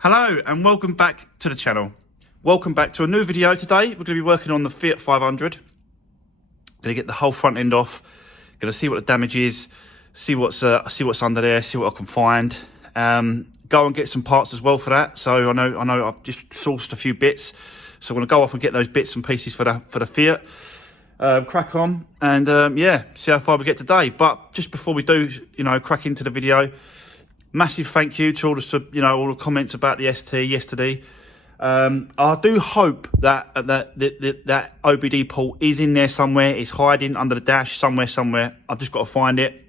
Hello and welcome back to the channel. Welcome back to a new video today. We're going to be working on the Fiat 500. Going to get the whole front end off. Going to see what the damage is, see what's under there, see what I can find. Go and get some parts as well for that. So I know I've just sourced a few bits. So I'm going to go off and get those bits and pieces for the Fiat. Crack on and yeah, see how far we get today. But just before we do, crack into the video, massive thank you to all the comments about the ST yesterday. I do hope that that OBD port is in there somewhere. It's hiding under the dash somewhere. I've just got to find it.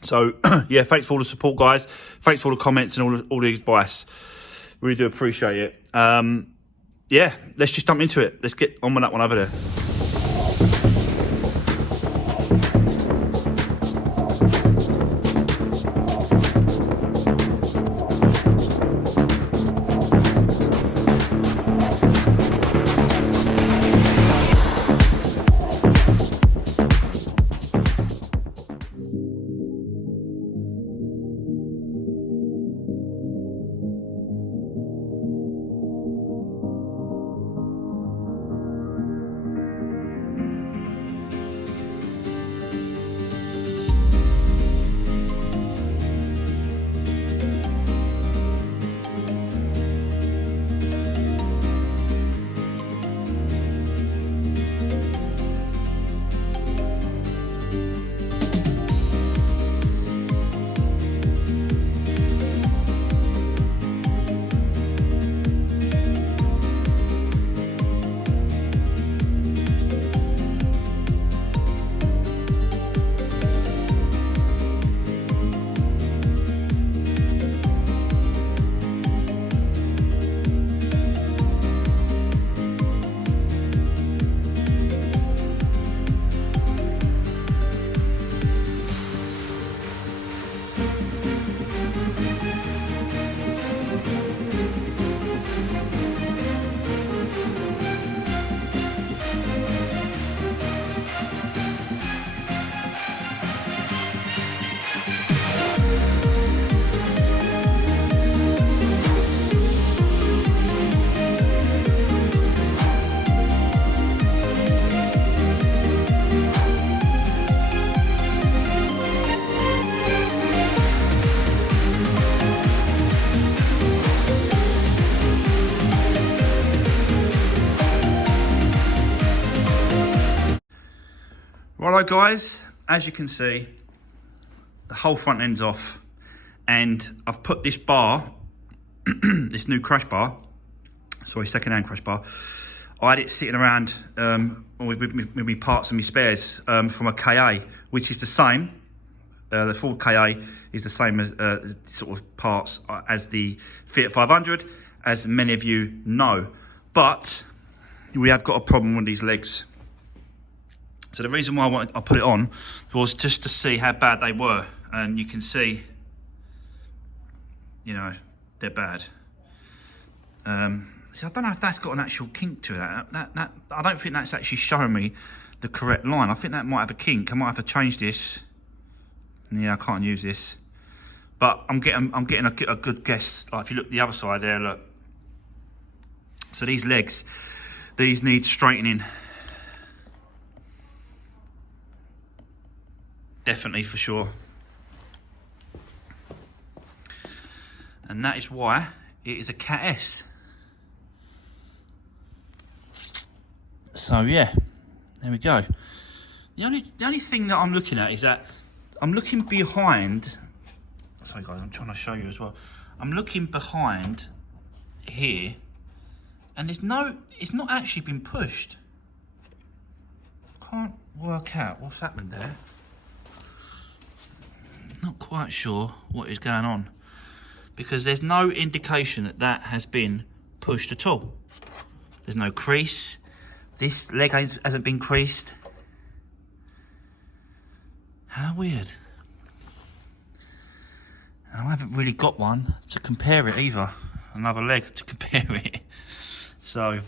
So yeah, thanks for all the support, guys. Thanks for all the comments and all the advice. Really do appreciate it. Yeah, let's just jump into it. Let's get on with that one over there. Righto guys, as you can see, the whole front end's off, and I've put this bar, this new crash bar, sorry, second-hand crash bar, I had it sitting around with me parts and my spares from a KA, which is the same. The Ford KA is the same as sort of parts as the Fiat 500, as many of you know. But we have got a problem with these legs. So the reason why I put it on was just to see how bad they were. And you can see, they're bad. See, I don't know if that's got an actual kink to that. I don't think that's actually showing me the correct line. I think that might have a kink. I might have to change this. Yeah, I can't use this. But I'm getting a good guess. Like if you look the other side there, look. So these legs, these need straightening. Definitely, for sure. And that is why it is a Cat S. So yeah, there we go. The only thing that I'm looking at is that I'm looking behind. Sorry guys, I'm trying to show you as well. I'm looking behind here, and it's not actually been pushed. Can't work out what's happened there. Not quite sure what is going on, because there's no indication that has been pushed at all. There's no crease. This leg hasn't been creased. How weird. And I haven't really got one to compare it either. Another leg to compare it. So,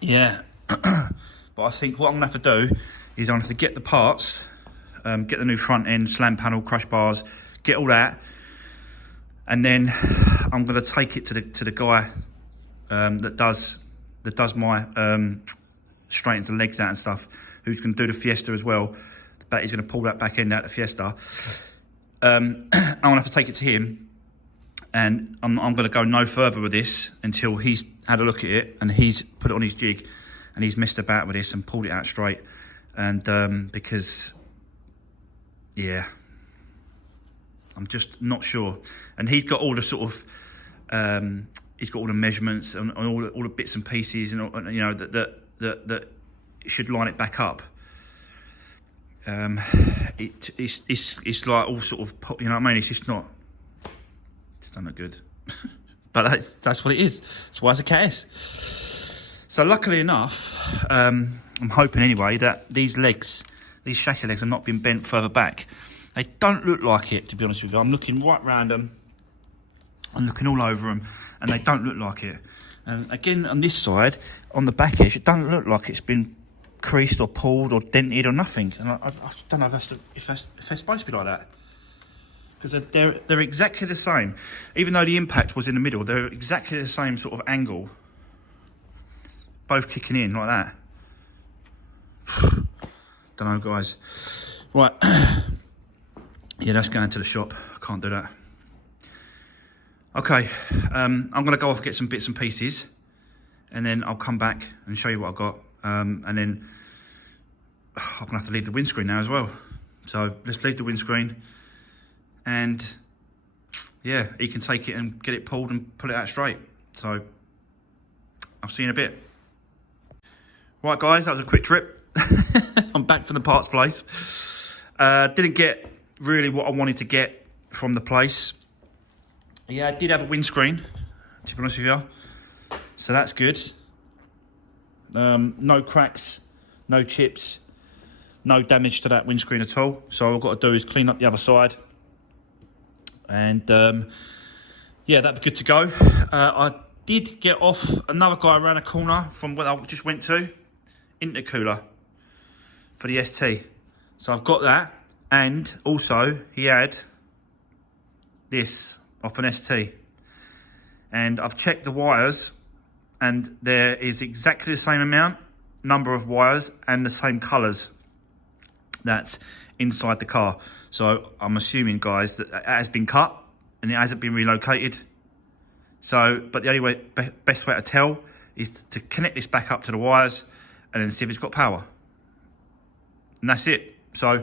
yeah. But I think what I'm going to have to do is I'm going to have to get the parts, get the new front end, slam panel, crush bars, get all that. And then I'm going to take it to the guy that does my straightens the legs out and stuff, who's going to do the Fiesta as well. But he's going to pull that back end out of the Fiesta. I'm going to have to take it to him, and I'm going to go no further with this until he's had a look at it and he's put it on his jig and he's messed about with this and pulled it out straight. And because, yeah, I'm just not sure. And he's got all the sort of, he's got all the measurements and all the bits and pieces, and all, you know, that should line it back up. It's like all sort of, you know what I mean? It's just not, it's not good. But that's what it is. That's why it's a KS. So luckily enough, I'm hoping anyway that these chassis legs, are not being bent further back. They don't look like it, to be honest with you. I'm looking right round them. I'm looking all over them, and they don't look like it. And again, on this side, on the back edge, it doesn't look like it's been creased or pulled or dented or nothing. And I don't know if they're supposed to be like that. Because they're exactly the same. Even though the impact was in the middle, they're exactly the same sort of angle. Both kicking in like that. Don't know, guys. Right. Yeah, that's going to the shop. I can't do that. Okay, I'm going to go off and get some bits and pieces, and then I'll come back and show you what I've got. And then I'm going to have to leave the windscreen now as well. So let's leave the windscreen, and yeah, he can take it and get it pulled and pull it out straight. So I'll see you in a bit. Right, guys, that was a quick trip. I'm back from the parts place. Didn't get really what I wanted to get from the place. Yeah, I did have a windscreen, to be honest with you. So that's good. No cracks, no chips, no damage to that windscreen at all. So all I've got to do is clean up the other side. And yeah, that'd be good to go. I did get off another guy around a corner from where I just went to, intercooler for the ST. So I've got that. And also he had this off an ST, and I've checked the wires, and there is exactly the same number of wires and the same colours that's inside the car. So I'm assuming, guys, that it has been cut and it hasn't been relocated. So, but the only best way to tell is to connect this back up to the wires and then see if it's got power, and that's it. So,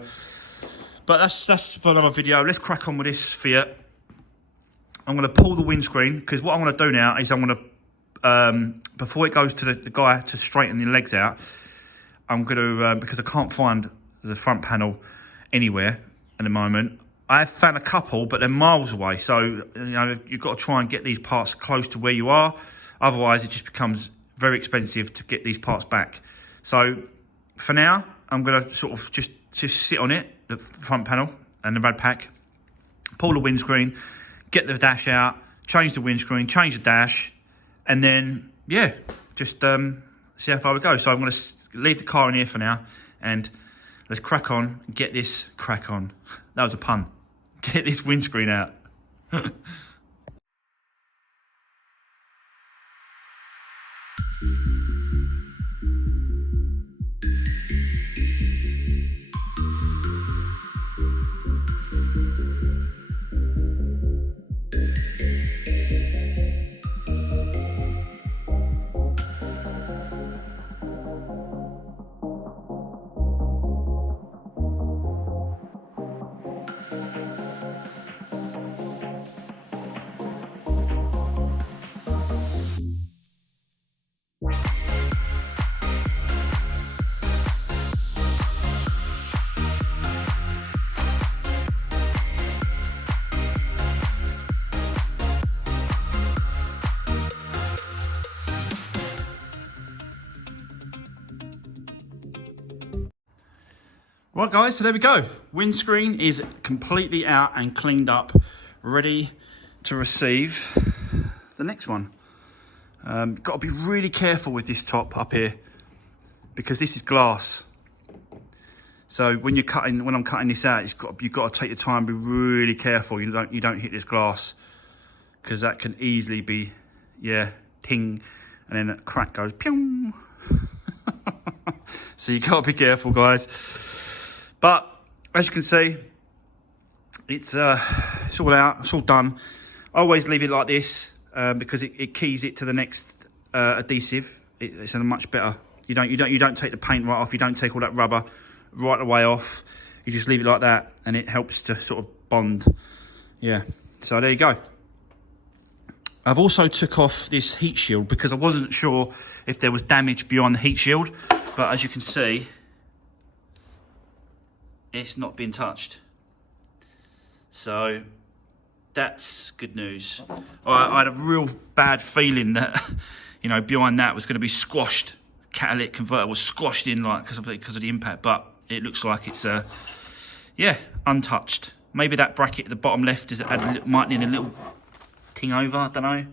but that's for another video. Let's crack on with this Fiat. I'm going to pull the windscreen, because what I'm going to do now is I'm going to, before it goes to the guy to straighten the legs out, I'm going to, because I can't find the front panel anywhere at the moment. I have found a couple, but they're miles away. So, you know, you've got to try and get these parts close to where you are. Otherwise, it just becomes very expensive to get these parts back. So, for now, I'm going to sort of just sit on it, the front panel and the rad pack, pull the windscreen, get the dash out, change the windscreen, change the dash, and then, yeah, just see how far we go. So I'm going to leave the car in here for now, and let's crack on and get this crack on. That was a pun. Get this windscreen out. Right, guys, so there we go. Windscreen is completely out and cleaned up, ready to receive the next one. Got to be really careful with this top up here, because this is glass. So when I'm cutting this out, you've got to take your time, be really careful. You don't hit this glass, because that can easily be, yeah, ting, and then a crack goes, pew. So you got to be careful, guys. But as you can see, it's all out, it's all done. I always leave it like this because it keys it to the next adhesive. It's a much better. You don't take the paint right off. You don't take all that rubber right away off. You just leave it like that, and it helps to sort of bond. Yeah. So there you go. I've also took off this heat shield because I wasn't sure if there was damage beyond the heat shield, but as you can see, it's not been touched. So that's good news. I had a real bad feeling that, you know, behind that was going to be squashed. Catalytic converter was squashed in, like, because of the impact, but it looks like it's yeah, untouched. Maybe that bracket at the bottom left might need a little ting over. I don't know.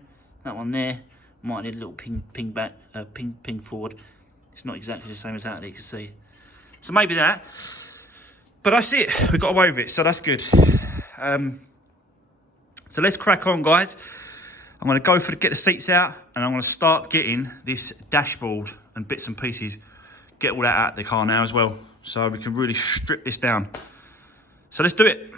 That one there might need a little ping back, ping forward. It's not exactly the same as that, you can see. So maybe that. But that's it. We got away with it, so that's good. So let's crack on, guys. I'm going to go get the seats out, and I'm going to start getting this dashboard and bits and pieces, get all that out of the car now as well, so we can really strip this down. So let's do it.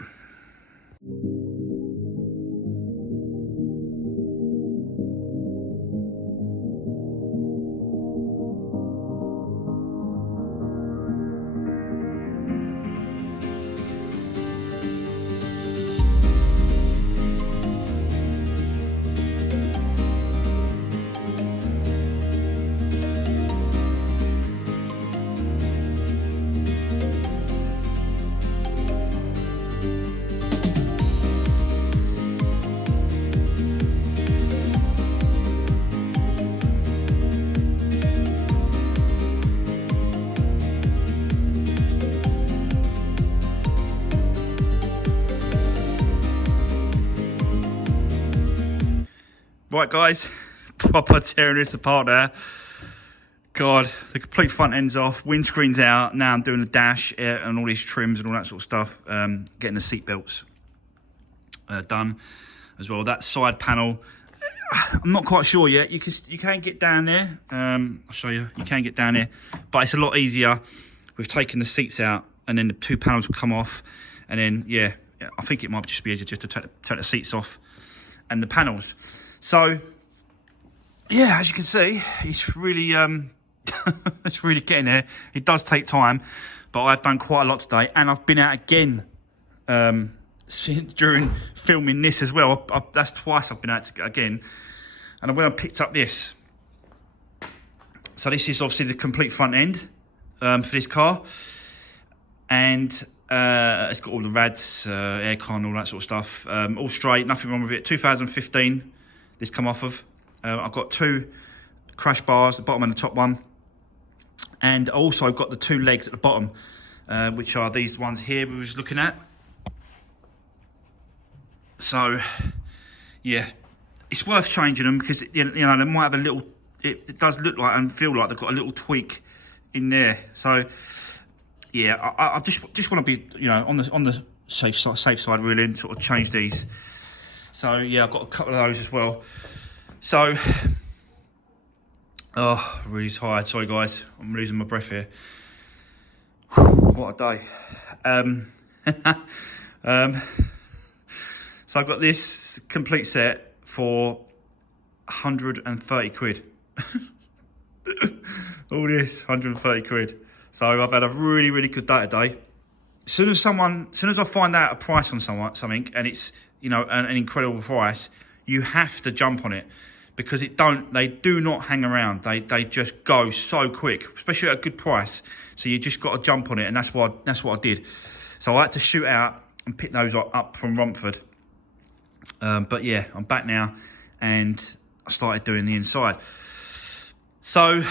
Right, guys, proper tearing this apart there. God, the complete front end's off, windscreen's out. Now I'm doing the dash and all these trims and all that sort of stuff. Getting the seat belts done as well. That side panel, I'm not quite sure yet. You can get down there. I'll show you. You can get down there, but it's a lot easier. We've taken the seats out, and then the two panels will come off, and then yeah, I think it might just be easier just to take the seats off and the panels. So, yeah, as you can see, it's really, it's really getting there. It does take time, but I've done quite a lot today, and I've been out again during filming this as well. That's twice I've been out again, and when I picked up this, so this is obviously the complete front end for this car, and it's got all the rads, aircon, all that sort of stuff, all straight, nothing wrong with it. 2015. This come off of. I've got two crash bars, the bottom and the top one. And also I've got the two legs at the bottom, which are these ones here we was looking at. So, yeah, it's worth changing them because, you know, they might have a little, it does look like and feel like they've got a little tweak in there. So, yeah, I just want to be, you know, on the safe side really, and sort of change these. So yeah, I've got a couple of those as well. So, oh, really tired. Sorry guys, I'm losing my breath here. What a day. So I've got this complete set for 130 quid. All this, 130 quid. So I've had a really, really good day today. As soon as I find out a price on something, and it's, you know, an incredible price, you have to jump on it, because they do not hang around. They just go so quick, especially at a good price. So you just got to jump on it, and that's what I did. So I had to shoot out and pick those up from Romford. But yeah, I'm back now, and I started doing the inside. So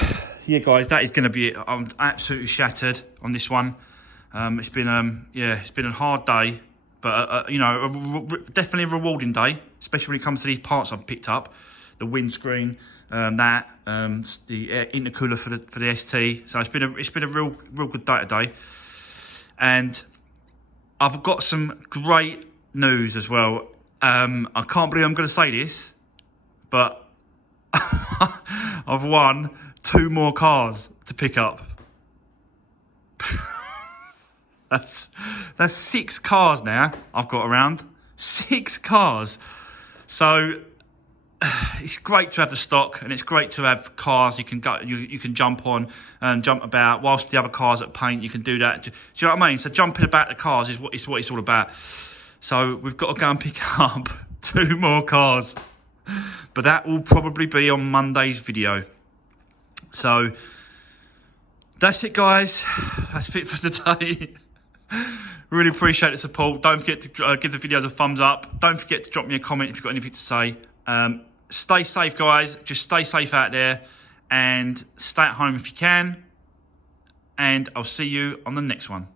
yeah, guys, that is going to be it. I'm absolutely shattered on this one. It's been a hard day. But, you know, definitely a rewarding day, especially when it comes to these parts I've picked up. The windscreen, the intercooler for the ST. So it's been a real good day today. And I've got some great news as well. I can't believe I'm going to say this, but I've won 2 more cars to pick up. That's 6 cars now I've got around. 6 cars. So it's great to have the stock, and it's great to have cars you can go, you can jump on and jump about whilst the other cars that paint. You can do that. Do you know what I mean? So jumping about the cars is what it's all about. So we've got to go and pick up 2 more cars, but that will probably be on Monday's video. So that's it, guys. That's it for today. Really appreciate the support. Don't forget to give the videos a thumbs up. Don't forget to drop me a comment if you've got anything to say. Stay safe, guys. Just stay safe out there and stay at home if you can. And I'll see you on the next one.